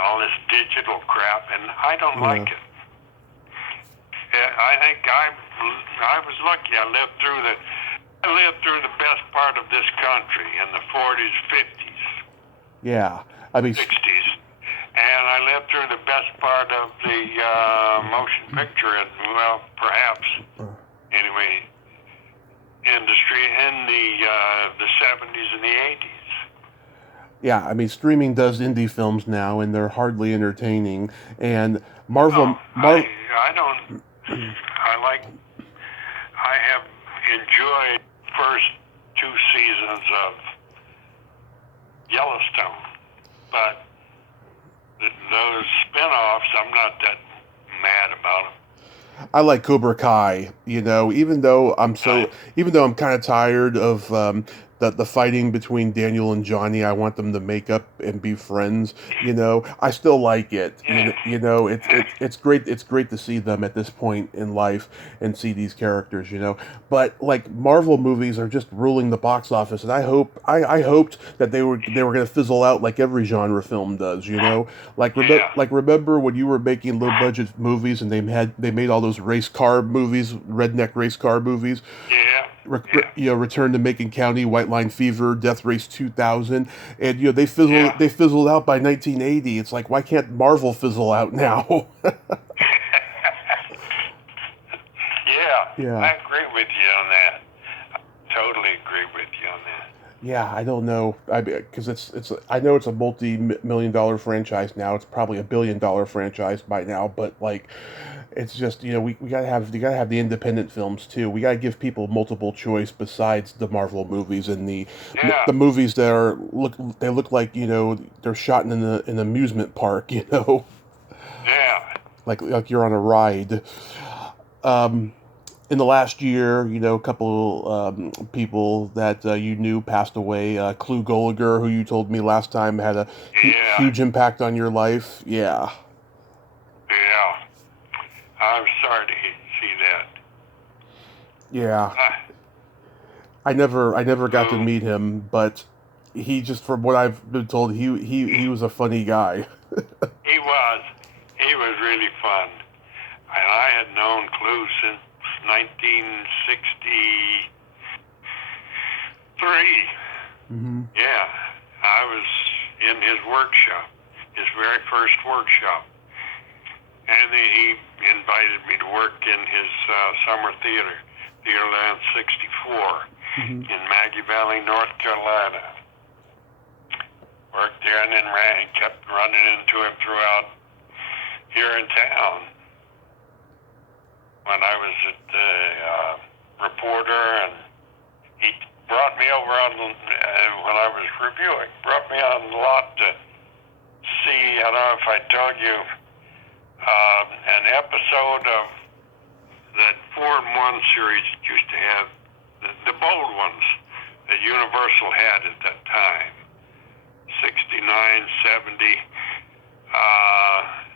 all this digital crap, and I don't like it. I think I was lucky. I lived through the best part of this country in the 40s, 50s. Yeah, I mean 60s, and I lived through the best part of the motion picture, and well, perhaps anyway, industry in the 70s and the 80s. Yeah, I mean streaming does indie films now, and they're hardly entertaining. And Marvel, I don't. I have enjoyed first 2 seasons of Yellowstone, but those spin-offs, I'm not that mad about them. I like Cobra Kai, even though I'm kind of tired of the fighting between Daniel and Johnny. I want them to make up and be friends. I still like it. It's great. It's great to see them at this point in life and see these characters. But like Marvel movies are just ruling the box office, and I hoped that they were going to fizzle out like every genre film does. Like remember when you were making low budget movies and they made all those race car movies, redneck race car movies. Yeah. Yeah. Return to Macon County, White Line Fever, Death Race 2000, and they Yeah. fizzled out by 1980. It's like, why can't Marvel fizzle out now? Yeah, Yeah. I agree with you on that. I totally agree with you on that. Yeah, I don't know. Because I know it's a multi-million-dollar franchise now. It's probably $1 billion franchise by now. But like, it's just we gotta have the independent films too. We gotta give people multiple choice besides the Marvel movies and Yeah, the movies that look like they're shot in an amusement park. yeah, Like you're on a ride. Um, in the last year, a couple people that you knew passed away. Clu Gulager, who you told me last time had a yeah, huge impact on your life. Yeah, yeah. I'm sorry to see that. yeah. Ah, I never got to who meet him, but he just, from what I've been told, he was a funny guy. he was. He was really fun. And I had known Clue since 1963. Hmm. Yeah, I was in his workshop, his very first workshop. And he invited me to work in his summer theater, Theaterland 64, Hmm. in Maggie Valley, North Carolina. Worked there and then kept running into him throughout here in town. When I was at the reporter, and he brought me over on when I was reviewing, brought me on the lot to see. I don't know if I told you an episode of that 4-in-1 series that used to have the bold ones that Universal had at that time, 69, 70,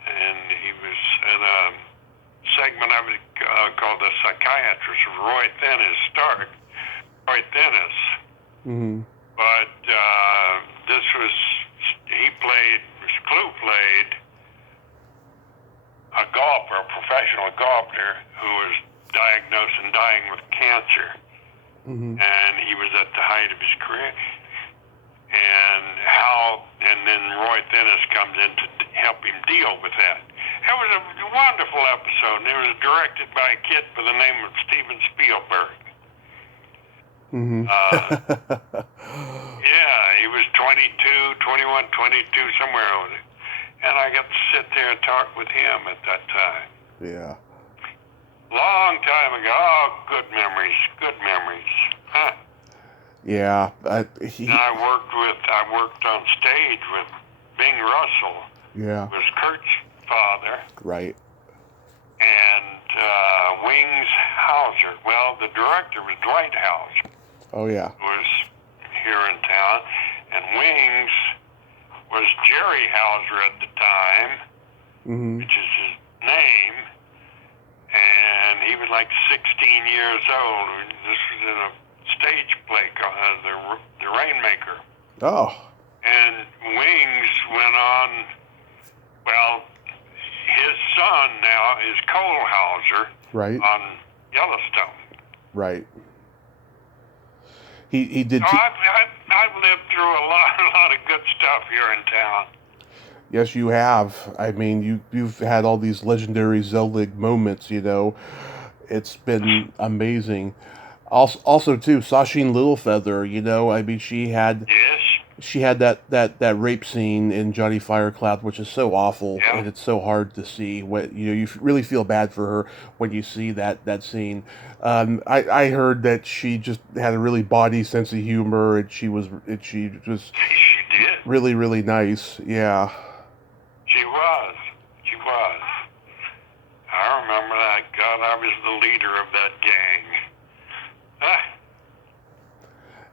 and he was in a segment of it called The Psychiatrist of Roy Thinnis. Hmm. But Clue played a golfer, a professional golfer who was diagnosed and dying with cancer. Hmm. And he was at the height of his career. And then Roy Thinnis comes in to help him deal with that. It was a wonderful episode, and it was directed by a kid by the name of Steven Spielberg. Hmm. Yeah, he was 22, 21, 22, somewhere over there. And I got to sit there and talk with him at that time. Yeah. Long time ago. Oh, good memories, good memories. Huh. Yeah. And I worked on stage with Bing Russell, Yeah. who was Kurt's father, Right. and Wings Hauser. Well, the director was Dwight Hauser, Oh yeah. who was here in town, and Wings was Jerry Hauser at the time, Hmm. which is his name, and he was like 16 years old. This was in a stage play called The Rainmaker. Oh. And Wings went on, well, his son now is Cole Hauser Right. on Yellowstone. Right. He did. So I've lived through a lot of good stuff here in town. Yes, you have. I mean, you've had all these legendary Zelig moments. It's been amazing. Also too, Sasheen Littlefeather. I mean, Yes. she had that rape scene in Johnny Firecloud, which is so awful, Yeah. and it's so hard to see. You really feel bad for her when you see that scene. I heard that she just had a really bawdy sense of humor, and she was She did. really, really nice. Yeah. She was. She was. I remember that. God, I was the leader of that gang.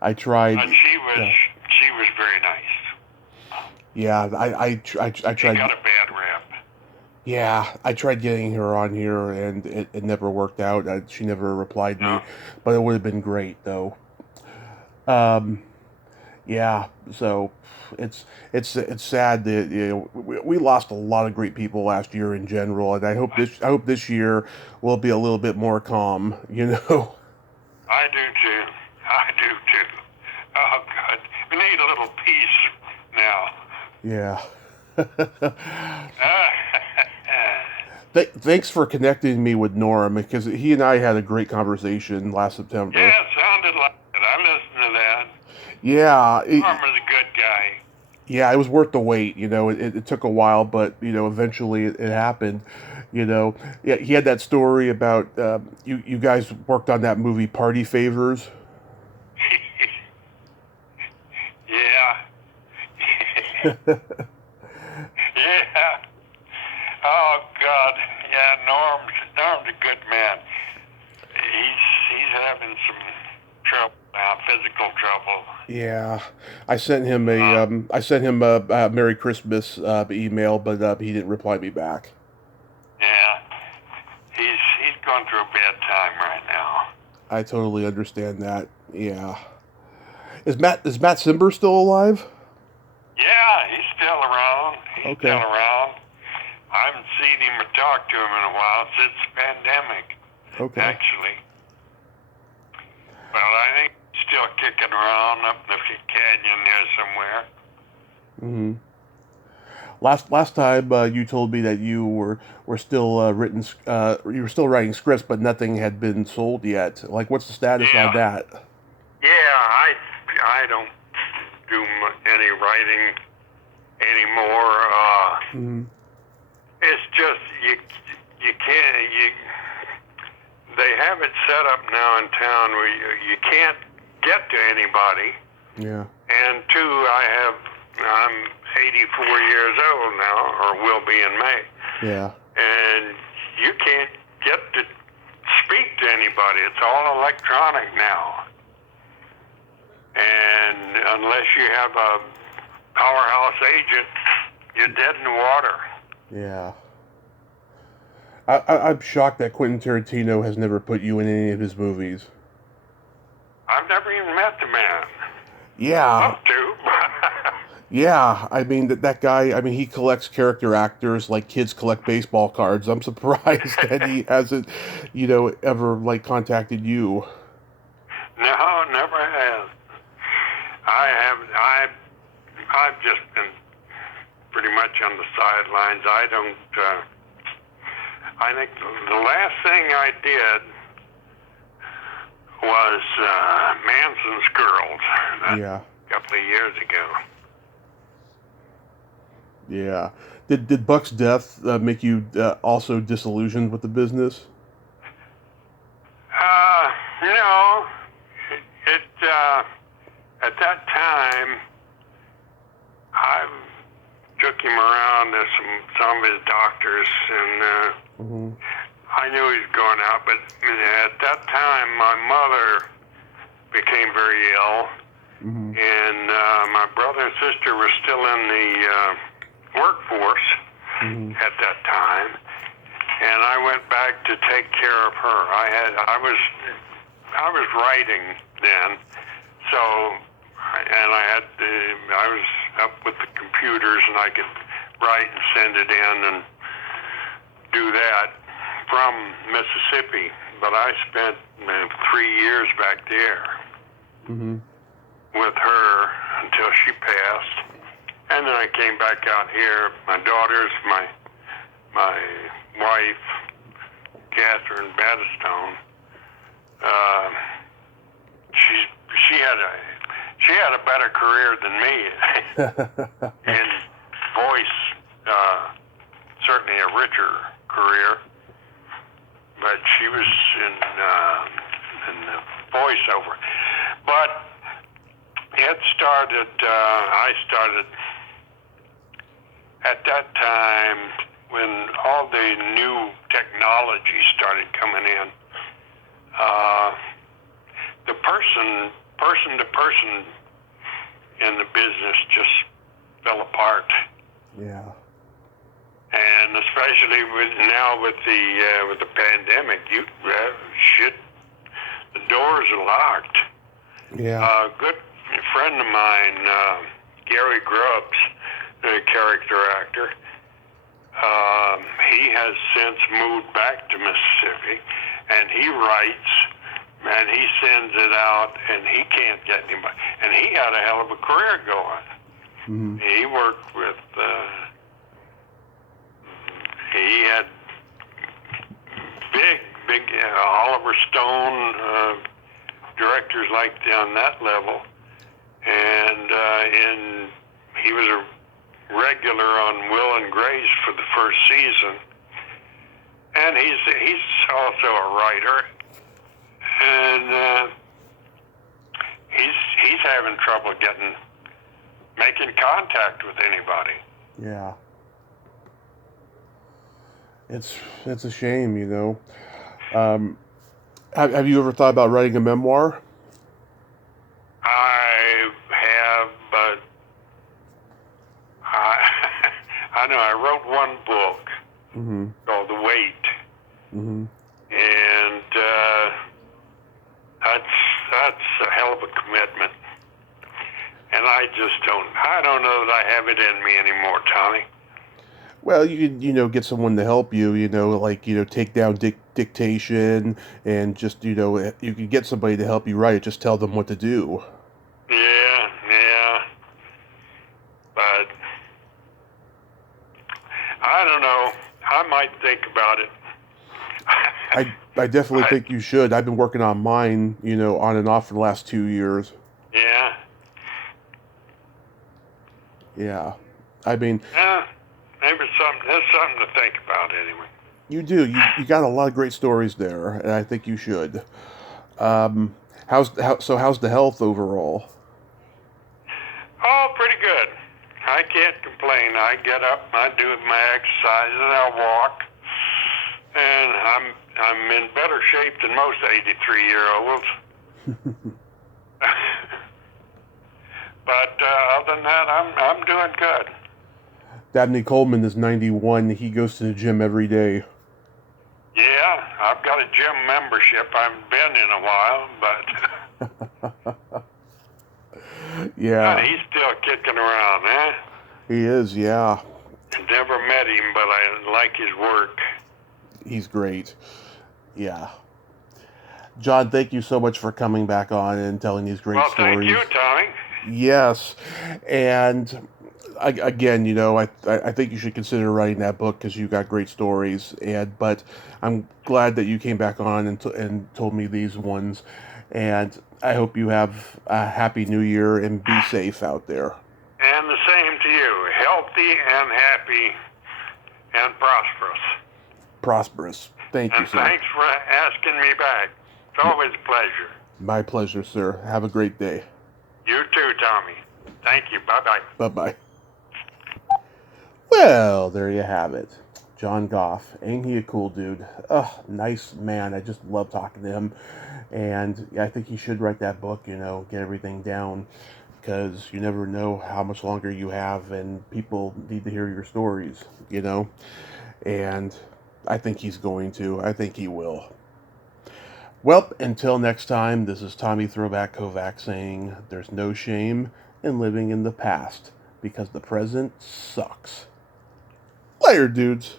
I tried. And she was very nice. Yeah, I She tried. got a bad rap. Yeah, I tried getting her on here, and it never worked out. She never replied me, No. but it would have been great though. Um, yeah, so it's sad that we lost a lot of great people last year in general, and I hope this year will be a little bit more calm. I do too. I do too. Oh, God. We need a little peace now. Yeah. Uh, Thanks for connecting me with Norm, because he and I had a great conversation last September. yeah, it sounded like it. I listened to that. Yeah. Farmer's a good guy. Yeah, it was worth the wait. It took a while, but eventually it happened. Yeah, he had that story about you guys worked on that movie Party Favors. Yeah. Yeah. Oh God. Yeah, Norm's a good man. He's having some trouble now, physical trouble. Yeah, I sent him a Merry Christmas email, but he didn't reply me back. Yeah. He's going through a bad time right now. I totally understand that. Yeah, is Matt Simber still alive? Yeah, he's still around. He's Okay. still around. I haven't seen him or talked to him in a while since the pandemic, Okay. actually. But I think he's still kicking around up in the canyon there somewhere. Hmm. Last time you told me that you were still you were still writing scripts, but nothing had been sold yet. Like, what's the status Yeah. on that? Yeah, I don't do any writing anymore. Hmm. It's just you can't they have it set up now in town where you can't get to anybody. Yeah. And two, I'm 84 years old now, or will be in May. Yeah. And you can't get to speak to anybody. It's all electronic now. And unless you have a powerhouse agent, you're dead in the water. Yeah. I'm shocked that Quentin Tarantino has never put you in any of his movies. I've never even met the man. Yeah. Love to. Yeah, I mean that guy. I mean, he collects character actors like kids collect baseball cards. I'm surprised that he hasn't, ever like contacted you. No, never has. I've just been pretty much on the sidelines. I think the last thing I did was Manson's Girls. Yeah. A couple of years ago. Yeah. Did Buck's death make you also disillusioned with the business? No. It at that time, I took him around to some of his doctors, and Mm-hmm. I knew he was going out. But at that time, my mother became very ill, Mm-hmm. and my brother and sister were still in the workforce Mm-hmm. at that time, and I went back to take care of her. I was writing then, so I was up with the computers, and I could write and send it in and do that from Mississippi. But I spent 3 years back there Mm-hmm. with her until she passed. And then I came back out here. My daughters, my wife, Catherine Battistone, she had a better career than me in voice, certainly a richer career. But she was in the voiceover. But it started. I started at that time when all the new technology started coming in. The person to person in the business just fell apart. Yeah. And especially with the pandemic, the doors are locked. Yeah. A good friend of mine, Gary Grubbs, a character actor, he has since moved back to Mississippi, and he writes and he sends it out, and he can't get anybody. And he had a hell of a career going. Mm-hmm. He worked with, he had big Oliver Stone directors like on that level, and he was a regular on Will and Grace for the first season, and he's also a writer, and he's having trouble making contact with anybody. Yeah. It's a shame, you know. Have you ever thought about writing a memoir? I have, but I know I wrote one book Mm-hmm. called The Wait, Mm-hmm. and that's a hell of a commitment. And I don't know that I have it in me anymore, Tommy. Well, you could, get someone to help you, take down dictation and just, you could get somebody to help you write. Just tell them what to do. Yeah. But I don't know. I might think about it. I definitely think you should. I've been working on mine, on and off for the last 2 years. Yeah. Yeah. I mean... Yeah. Maybe there's something to think about anyway. You do. You got a lot of great stories there, and I think you should. How's the health overall? Oh, pretty good. I can't complain. I get up, I do my exercise, and I walk, and I'm in better shape than most 83-year-olds. But other than that, I'm doing good. Dabney Coleman is 91. He goes to the gym every day. Yeah, I've got a gym membership. I haven't been in a while, but Yeah. He's still kicking around, eh? He is, yeah. Never met him, but I like his work. He's great. Yeah. John, thank you so much for coming back on and telling these great stories. Well, thank you, Tommy. Yes. And again, I think you should consider writing that book because you got great stories. But I'm glad that you came back on and told me these ones. And I hope you have a happy new year and be safe out there. And the same to you. Healthy and happy and prosperous. Prosperous. Thank you, sir. And thanks for asking me back. It's always a pleasure. My pleasure, sir. Have a great day. You too, Tommy. Thank you. Bye-bye. Bye-bye. Well, there you have it. John Goff. Ain't he a cool dude? Nice man. I just love talking to him. And I think he should write that book, get everything down. Because you never know how much longer you have, and people need to hear your stories, And I think he's going to. I think he will. Well, until next time, this is Tommy Throwback Kovac saying there's no shame in living in the past because the present sucks. Later, dudes.